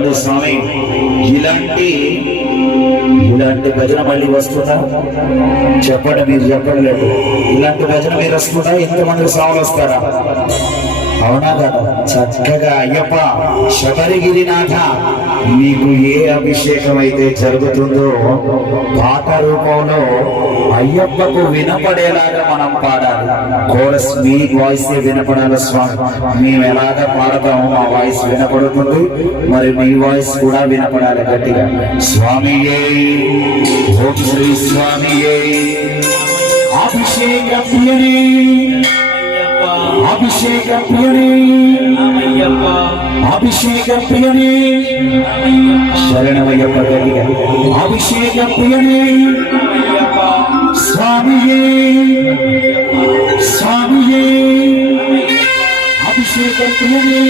ఉంది స్వామి. ఇలాంటి భజన మళ్ళీ వస్తుందా? చెప్పండి, మీరు చెప్పలేదు. ఇలాంటి భజన మీరు వస్తుందా? ఇంతమంది స్వాములు వస్తారా? అవునా కదా? చక్కగా అయ్యప్ప శబరిగిరినాథ, నీకు ఏ అభిషేకం అయితే జరుగుతుందో పాట రూపంలో అయ్యప్పకు వినపడేలాగా మనం పాడాలి. కోరస్ మీ వాయిస్ వినపడాలి స్వామి. మేము ఎలాగా పాడతామో మా వాయిస్ వినపడుతుంది, మరి మీ వాయిస్ కూడా వినపడాలి గట్టిగా. స్వామియే, ఓం శ్రీ స్వామియే, అభిషేక ప్రియనే, అభిషేక ప్రియనే, అభిషేక ప్రియనే, శరణమయ్యప్ప గట్టిగా. అభిషేక ప్రియనే స్వామియే, స్వామియే, అభిషేక ప్రియనే.